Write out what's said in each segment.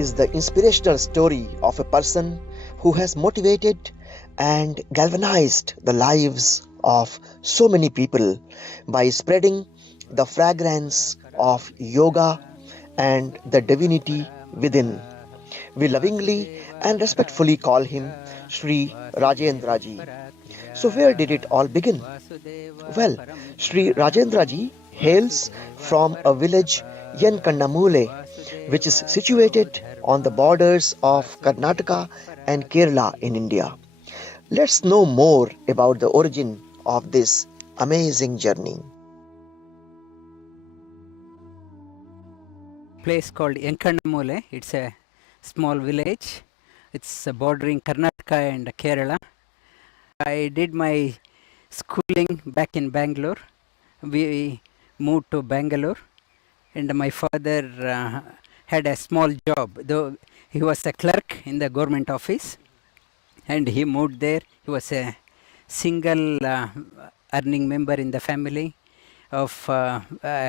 is the inspirational story of a person who has motivated and galvanized the lives of so many people by spreading the fragrance of yoga and the divinity within. We lovingly and respectfully call him Sri Rajendra ji. So, where did it all begin? Well, Sri Rajendra ji hails from a village Yankannamule, which is situated on the borders of Karnataka and Kerala in India. Let's know more about the origin of this amazing journey. Place called Yankannamule. It's a small village. It's bordering Karnataka and Kerala. I did my schooling back in Bangalore. We moved to Bangalore, and my father had a small job, though he was a clerk in the government office, and he moved there. He was a single earning member in the family of I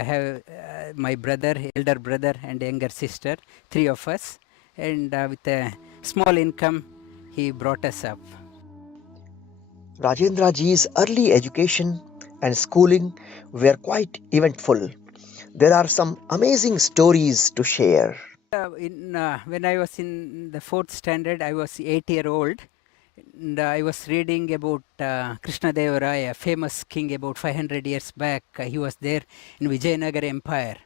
have my brother, elder brother and younger sister, three of us, and with a small income he brought us up. Rajendra ji's early education and schooling were quite eventful. There are some amazing stories to share. When I was in the fourth standard, I was 8 year old, and I was reading about Krishna Deva Raya, a famous king about 500 years back. He was there in Vijayanagar Empire.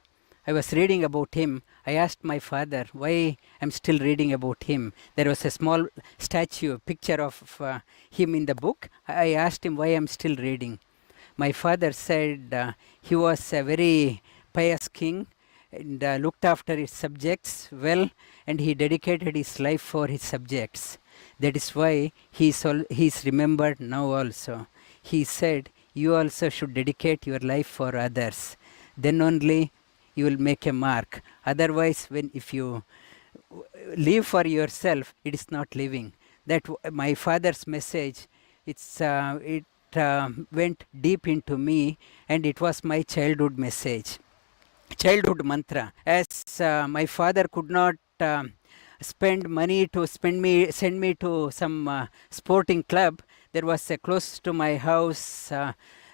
I was reading about him. I asked my father why I'm still reading about him. There was a small statue, picture of him in the book. I asked him why I'm still reading. My father said he was a very pious king and looked after his subjects well, and he dedicated his life for his subjects. That is why he is remembered now also. He said, you also should dedicate your life for others. Then only you will make a mark. Otherwise, if you live for yourself, it is not living. That my father's message, it went deep into me, and it was my childhood message, childhood mantra. As my father could not spend money to send me to some sporting club, there was close to my house.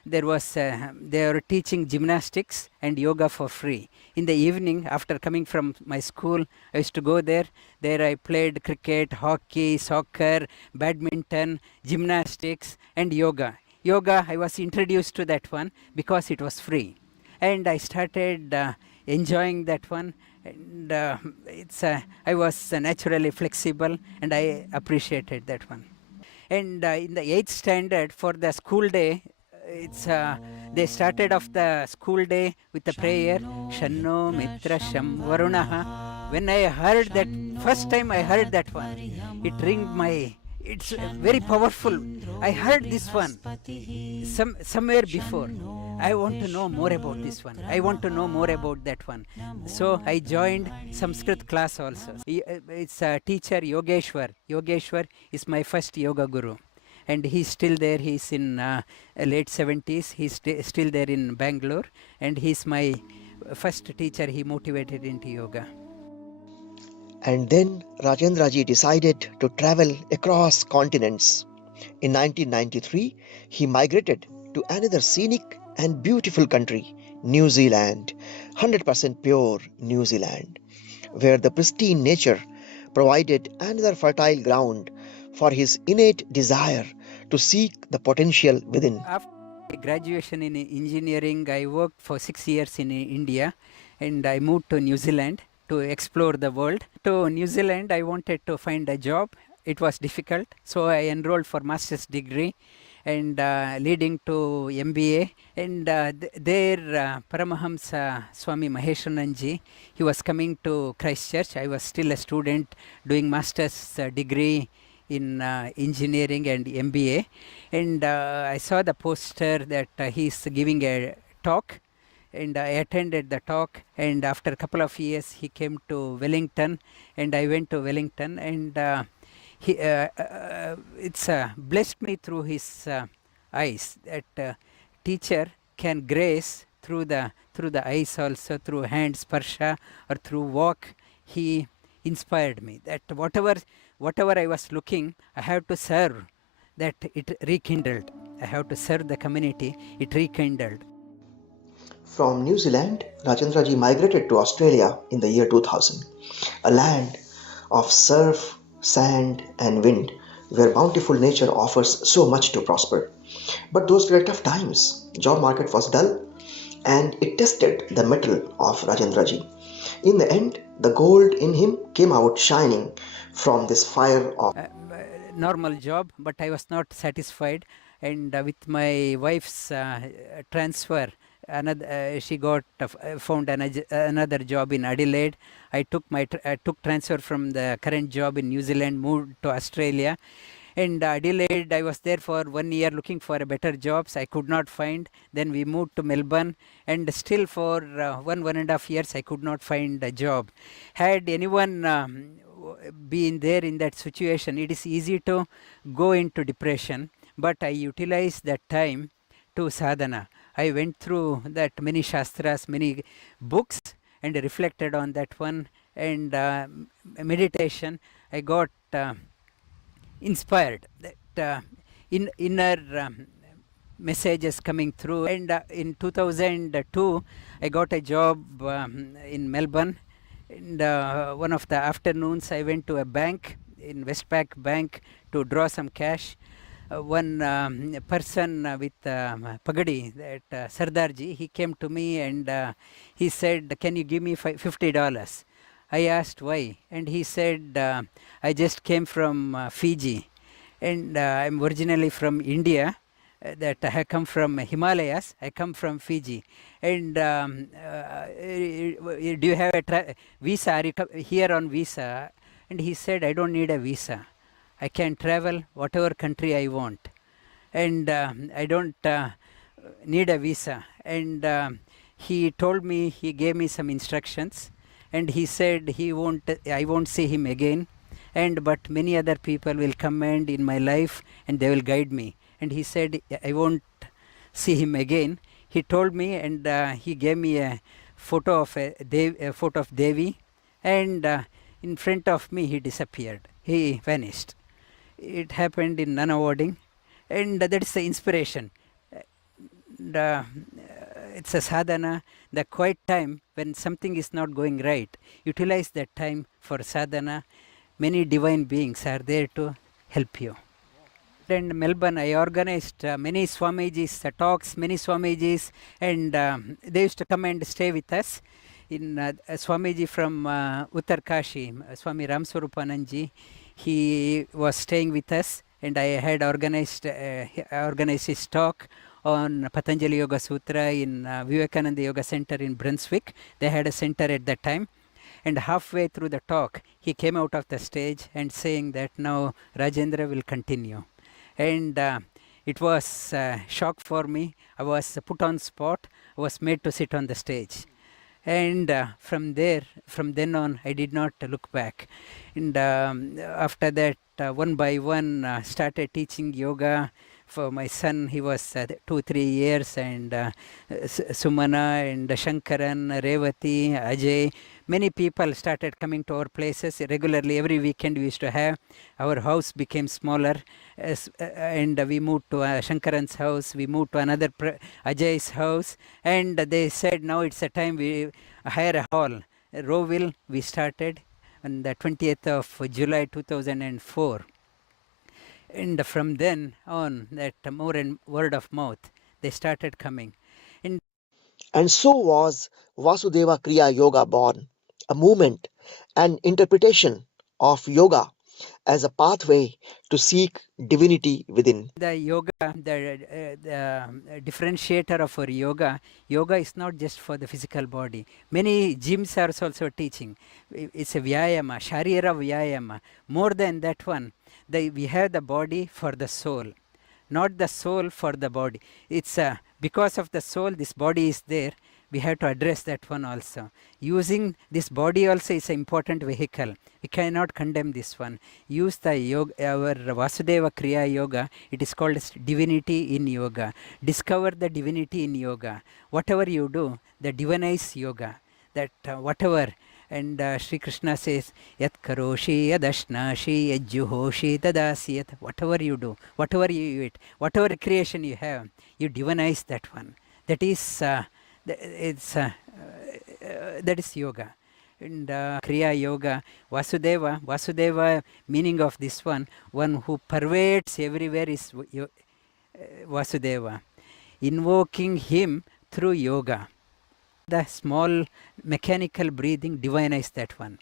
They were teaching gymnastics and yoga for free. In the evening, after coming from my school, I used to go there. There I played cricket, hockey, soccer, badminton, gymnastics and yoga. Yoga, I was introduced to that one because it was free, and I started enjoying that one. And I was naturally flexible, and I appreciated that one. And in the 8th standard, for the school day, they started off the school day with the prayer, Shanno Mitra Sham Varunaha. When I heard that, first time I heard that one, it ringed my, it's very powerful. I heard this one somewhere before. I want to know more about this one. I want to know more about that one. So I joined Sanskrit class also. It's a teacher, Yogeshwar. Yogeshwar is my first yoga guru, and he's still there. He's in late 70s. He's still there in Bangalore, and he's my first teacher. He motivated into yoga. And then Rajendra ji decided to travel across continents. In 1993, he migrated to another scenic and beautiful country, New Zealand, 100% pure New Zealand, where the pristine nature provided another fertile ground for his innate desire to seek the potential within. After graduation in engineering, I worked for 6 years in India, and I moved to New Zealand to explore the world. To New Zealand, I wanted to find a job. It was difficult, so I enrolled for master's degree, and leading to MBA. And there Paramahamsa Swami Maheshananji, he was coming to Christchurch. I was still a student doing master's degree in engineering and MBA, and I saw the poster that he's giving a talk, and I attended the talk. And after a couple of years, he came to Wellington, and I went to Wellington, and it's blessed me through his eyes. That teacher can grace through the eyes also, through hand sparsha or through walk. He inspired me, that whatever I was looking, I have to serve, that it rekindled. I have to serve the community, it rekindled. From New Zealand, Rajendra ji migrated to Australia in the year 2000, a land of surf, sand, and wind where bountiful nature offers so much to prosper. But those were tough times. Job market was dull and it tested the mettle of Rajendra ji. In the end, the gold in him came out shining from this fire of Normal job, but I was not satisfied, and with my wife's transfer, she got found another job in Adelaide. I took transfer from the current job in New Zealand, moved to Australia. And Adelaide, I was there for 1 year looking for a better jobs. I could not find. Then we moved to Melbourne, and still for 1.5 years I could not find a job. Had anyone been there in that situation, it is easy to go into depression, but I utilized that time to sadhana. I went through that many shastras, many books, and reflected on that one, and meditation. I got inspired, that inner messages coming through, and in 2002 I got a job in Melbourne, and one of the afternoons I went to a bank in Westpac Bank to draw some cash. One person with pagadi, that Sardarji, he came to me, and he said, can you give me $50? I asked why, and he said, I just came from Fiji, and I'm originally from India, that I have come from Himalayas, I come from Fiji, and do you have a visa, are you here on visa? And he said, I don't need a visa, I can travel whatever country I want, and I don't need a visa. And he told me, he gave me some instructions, and he said I won't see him again, and but many other people will come and in my life and they will guide me. And he said, I won't see him again. He told me, and he gave me a photo of a photo of Devi, and in front of me he disappeared, he vanished. It happened in non-awarding, and that is the inspiration. And, it's a sadhana, the quiet time when something is not going right. Utilize that time for sadhana. Many divine beings are there to help you. In Melbourne, I organized many Swamijis talks, many Swamijis, and they used to come and stay with us. In Swamiji from Uttarkashi, Swami Ramswarupananji, he was staying with us, and I had organized his talk on Patanjali Yoga Sutra in Vivekananda Yoga Center in Brunswick. They had a center at that time. And halfway through the talk, he came out of the stage and saying that now Rajendra will continue. And it was a shock for me. I was put on spot. I was made to sit on the stage. And from then on, I did not look back. And after that, one by one, started teaching yoga for my son. He was 2-3 years, and Sumana and Shankaran, Revati, Ajay, many people started coming to our places regularly. Every weekend we used to have. Our house became smaller, and we moved to Shankaran's house. We moved to another Ajay's house, and they said, now it's a time we hire a hall. Rowville we started on the 20th of July 2004. And from then on, that more and word of mouth, they started coming. And so was Vasudeva Kriya Yoga born, a movement and interpretation of yoga as a pathway to seek divinity within. The yoga, the differentiator of our yoga is not just for the physical body. Many gyms are also teaching. It's a vyayama, sharira vyayama. More than that one, we have the body for the soul, not the soul for the body. It's because of the soul, this body is there. We have to address that one also. Using this body also is an important vehicle. We cannot condemn this one. Use the yoga, our Vasudeva Kriya Yoga. It is called as divinity in yoga. Discover the divinity in yoga. Whatever you do, the divinize yoga. That whatever And Sri Krishna says, Yat karoshi yadashnashi yajjuhoshi tadasiyat. Whatever you do, whatever you eat, whatever recreation you have, you divinize that one. That is, that is yoga. And Kriya Yoga, Vasudeva, meaning of this one who pervades everywhere is Vasudeva. Invoking him through yoga. The small mechanical breathing divinize that one.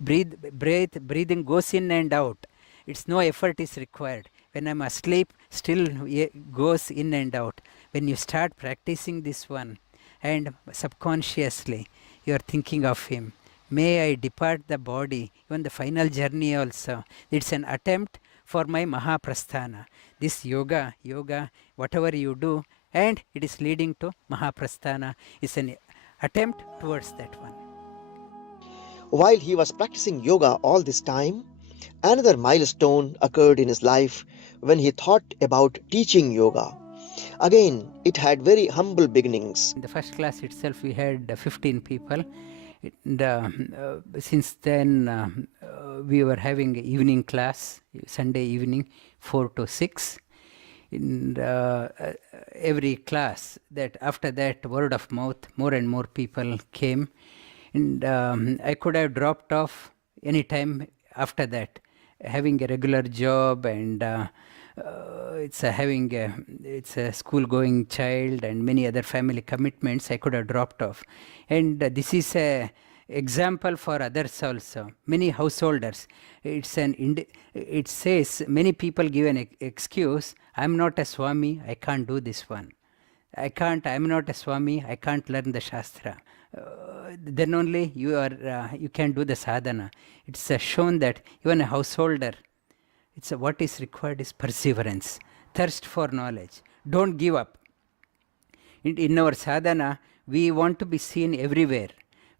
Breathing goes in and out. It's no effort is required. When I'm asleep, still goes in and out. When you start practicing this one, and subconsciously you are thinking of him, may I depart the body, even the final journey also. It's an attempt for my Mahaprasthana. This yoga, whatever you do, and it is leading to Mahaprasthana, is an attempt towards that one. While he was practicing yoga all this time, another milestone occurred in his life when he thought about teaching yoga. Again, it had very humble beginnings. In the first class itself, we had 15 people. And since then, we were having evening class, Sunday evening, 4 to 6. In every class, that after that, word of mouth, more and more people came. And I could have dropped off any time after that, having a regular job, and it's a school-going child and many other family commitments. I could have dropped off, and this is a example for others also. Many householders. It says many people give an excuse. I'm not a Swami. I can't do this one. I'm not a Swami. I can't learn the Shastra. Then only you can do the sadhana. It's shown that even a householder, what is required is perseverance, thirst for knowledge. Don't give up. In our sadhana, we want to be seen everywhere.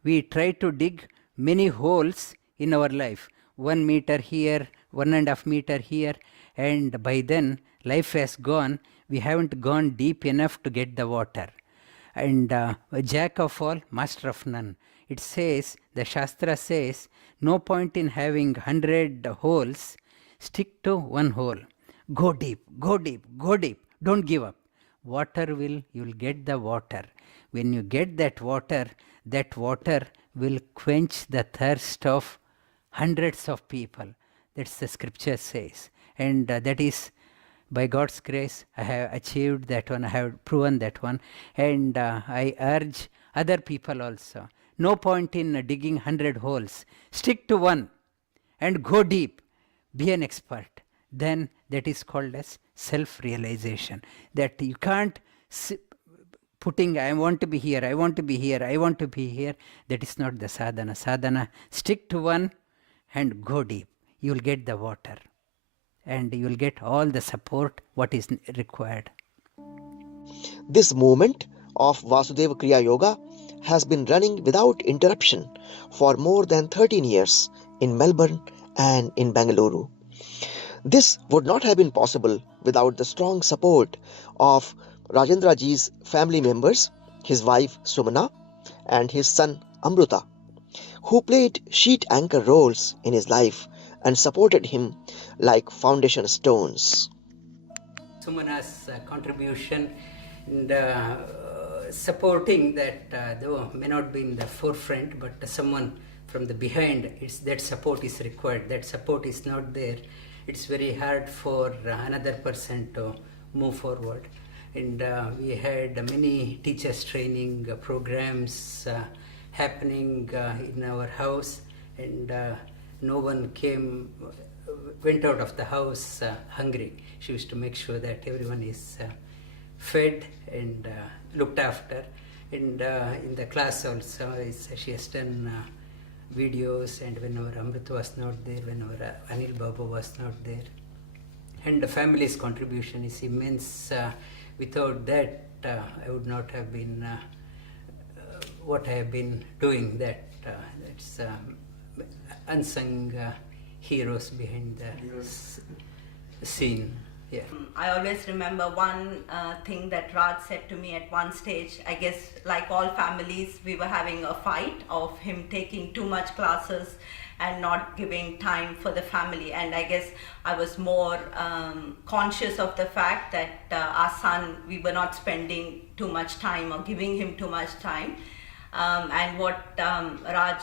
We try to dig many holes in our life, 1 meter here, 1.5 meter here, and by then life has gone. We haven't gone deep enough to get the water. And jack of all, master of none. It says, the Shastra says, no point in having 100 holes. Stick to one hole. Go deep, go deep, go deep. Don't give up. You'll get the water. When you get that water will quench the thirst of hundreds of people. That's the scripture says. And that is, by God's grace, I have achieved that one. I have proven that one. And I urge other people also. No point in digging 100 holes. Stick to one and go deep. Be an expert. Then that is called as self-realization. That you can't putting, I want to be here, I want to be here, I want to be here. That is not the sadhana. Sadhana, stick to one and go deep. You will get the water. And you will get all the support what is required. This movement of Vasudeva Kriya Yoga has been running without interruption for more than 13 years in Melbourne and in Bengaluru. This would not have been possible without the strong support of Rajendra ji's family members, his wife Sumana and his son Amruta, who played sheet anchor roles in his life and supported him like foundation stones. Sumana's contribution and supporting that, though may not be in the forefront, but someone from the behind, that support is required. That support is not there. It's very hard for another person to move forward. And we had many teachers training programs happening in our house, and no one went out of the house hungry. She used to make sure that everyone is fed and looked after. And in the class also, she has done videos, and whenever Amrit was not there, whenever Anil Babu was not there. And the family's contribution is immense. Without that, I would not have been what I have been doing. That's unsung heroes behind the scene. Yeah. I always remember one thing that Raj said to me at one stage. I guess, like all families, we were having a fight of him taking too much classes and not giving time for the family. And I guess I was more conscious of the fact that our son, we were not spending too much time or giving him too much time. And what Raj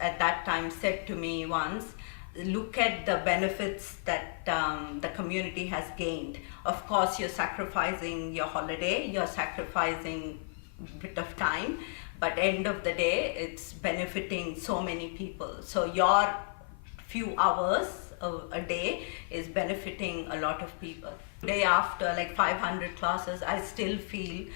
at that time said to me once, look at the benefits that the community has gained. Of course, you're sacrificing your holiday, you're sacrificing a bit of time, but end of the day, it's benefiting so many people. So your few hours a day is benefiting a lot of people. Today, after like 500 classes, I still feel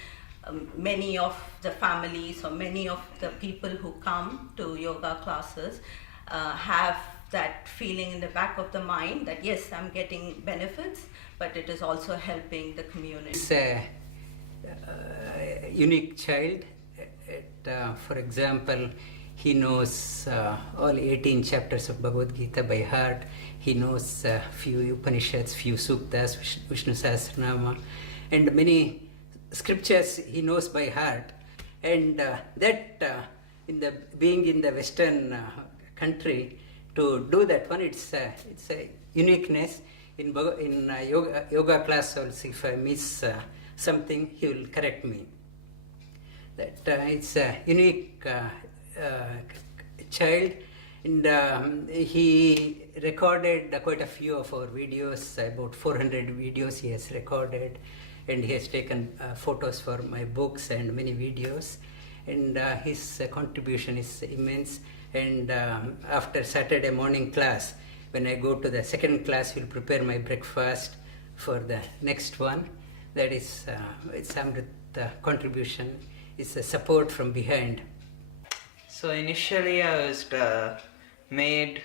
many of the families or many of the people who come to yoga classes have that feeling in the back of the mind that yes, I'm getting benefits, but it is also helping the community. It's a unique child. For example, he knows all 18 chapters of Bhagavad Gita by heart. He knows few Upanishads, few Suktas, Vishnu Sahasranama, and many scriptures he knows by heart. And in the being in the Western country, to do that one, it's a uniqueness. In yoga class also, if I miss something, he will correct me. That it's a unique child, and he recorded quite a few of our videos, about 400 videos he has recorded, and he has taken photos for my books and many videos, and his contribution is immense. And after Saturday morning class, when I go to the second class, he'll prepare my breakfast for the next one. That is it's Amrit contribution. It's a support from behind. So initially I was made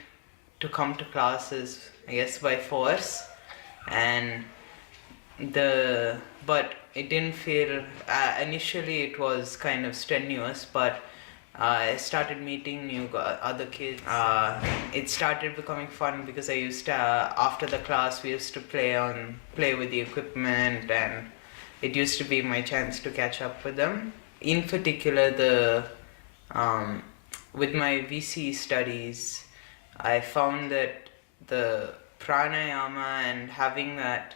to come to classes, I guess, by force, and but it didn't feel, initially it was kind of strenuous, but I started meeting new other kids. It started becoming fun because I used to, after the class we used to play with the equipment, and it used to be my chance to catch up with them. In particular, with my VC studies, I found that the pranayama and having that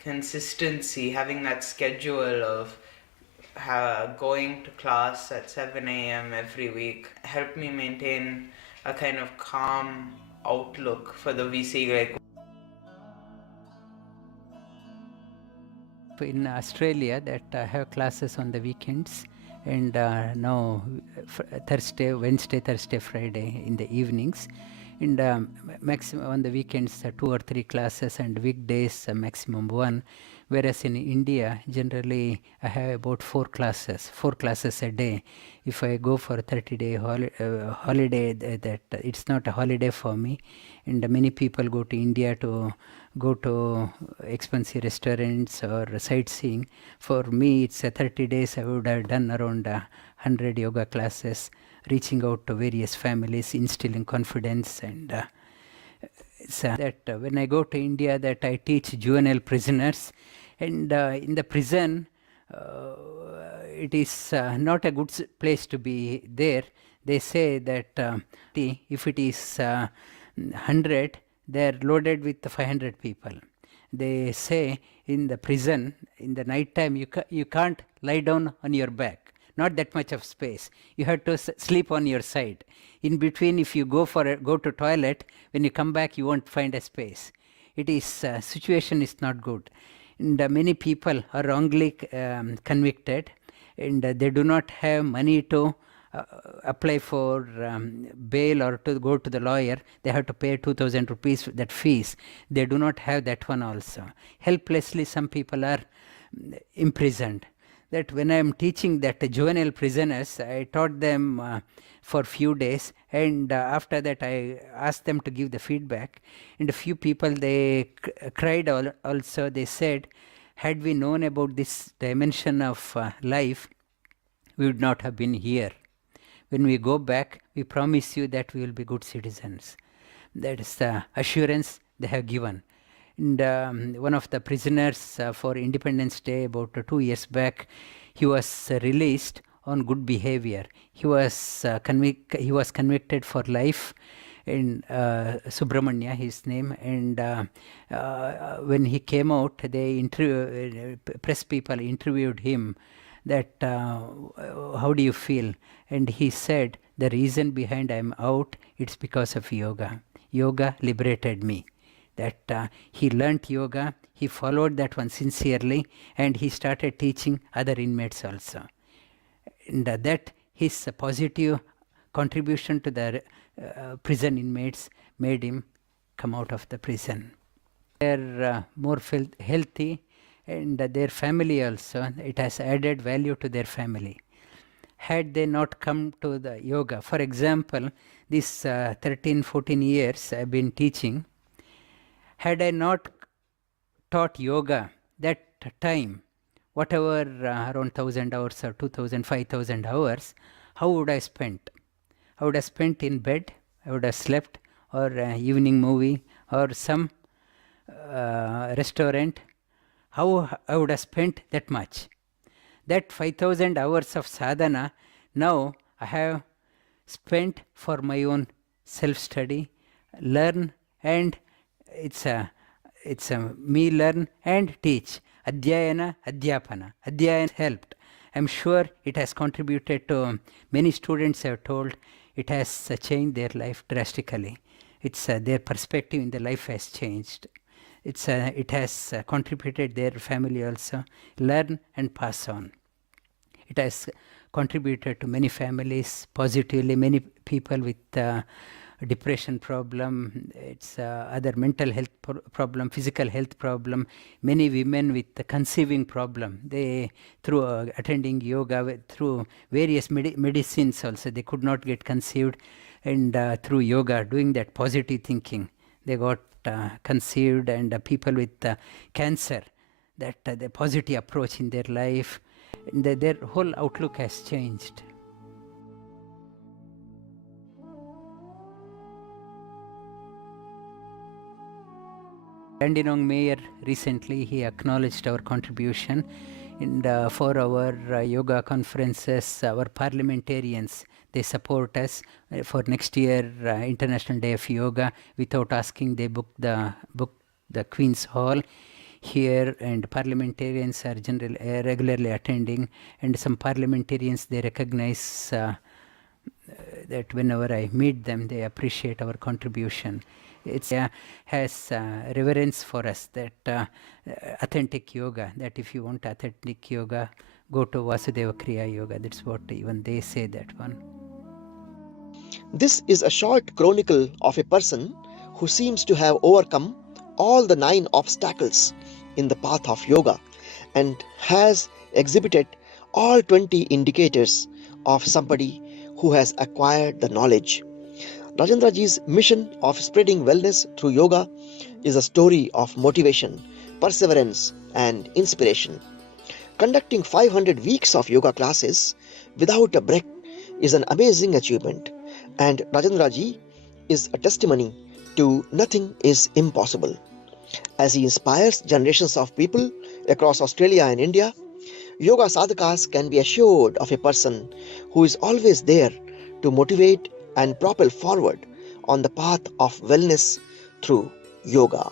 consistency, having that schedule of going to class at 7 a.m. every week helped me maintain a kind of calm outlook for the VC. Like in Australia, that I have classes on the weekends, and now Wednesday, Thursday, Friday in the evenings, and maximum on the weekends 2 or 3 classes, and weekdays maximum 1. Whereas in India, generally I have about 4 classes a day. If I go for a 30-day holiday, that it's not a holiday for me. And many people go to India to go to expensive restaurants or sightseeing. For me, it's 30 days. I would have done around 100 yoga classes, reaching out to various families, instilling confidence, and that when I go to India, that I teach juvenile prisoners, and in the prison, it is not a good place to be there. They say that if it is 100, they are loaded with 500 people. They say in the prison, in the night time, you can't lie down on your back. Not that much of space. You have to sleep on your side. In between, if you go to toilet, when you come back, you won't find a space. It is situation is not good, and many people are wrongly convicted, and they do not have money to apply for bail or to go to the lawyer. They have to pay 2,000 rupees, that fees. They do not have that one also. Helplessly, some people are imprisoned. That when I am teaching that juvenile prisoners, I taught them for few days, and after that I asked them to give the feedback, and a few people, they cried also. They said, had we known about this dimension of life, we would not have been here. When we go back, we promise you that we will be good citizens. That is the assurance they have given. And one of the prisoners for Independence Day about 2 years back, he was released on good behavior. He was convicted for life in Subramanya, his name, and when he came out, they press people interviewed him that how do you feel, and he said the reason behind I am out, it's because of yoga. Yoga liberated me. That he learnt yoga, he followed that one sincerely, and he started teaching other inmates also. And that his positive contribution to the prison inmates made him come out of the prison. They're more healthy, and their family also, it has added value to their family. Had they not come to the yoga, for example, these 13-14 years I've been teaching, had I not taught yoga that time, whatever around 1,000 hours or 2,000, 5,000 hours, how would I spent? I would have spent in bed, I would have slept, or evening movie, or some restaurant. How I would have spent that much? That 5,000 hours of sadhana, now I have spent for my own self-study, learn, and it's a me learn and teach. Adhyayana, Adhyapana. Adhyayana helped. I'm sure it has contributed to many students have told it has changed their life drastically. It's their perspective in the life has changed. It has contributed their family also. Learn and pass on. It has contributed to many families positively, many people with depression problem, it's other mental health problem, physical health problem, many women with the conceiving problem. They, through attending yoga, through various medicines also, they could not get conceived, and through yoga, doing that positive thinking, they got conceived, and people with cancer, that the positive approach in their life, and their whole outlook has changed. Dandenong Mayor recently, he acknowledged our contribution, and for our yoga conferences, our parliamentarians, they support us. For next year International Day of Yoga, without asking, they book the Queen's Hall here, and parliamentarians are regularly attending, and some parliamentarians, they recognize that whenever I meet them, they appreciate our contribution. It has reverence for us, that authentic yoga, that if you want authentic yoga, go to Vasudeva Kriya Yoga. That's what even they say, that one. This is a short chronicle of a person who seems to have overcome all the 9 obstacles in the path of yoga and has exhibited all 20 indicators of somebody who has acquired the knowledge. Rajendraji's mission of spreading wellness through yoga is a story of motivation, perseverance, and inspiration. Conducting 500 weeks of yoga classes without a break is an amazing achievement, and Rajendraji is a testimony to nothing is impossible. As he inspires generations of people across Australia and India, yoga sadhakas can be assured of a person who is always there to motivate and propel forward on the path of wellness through yoga.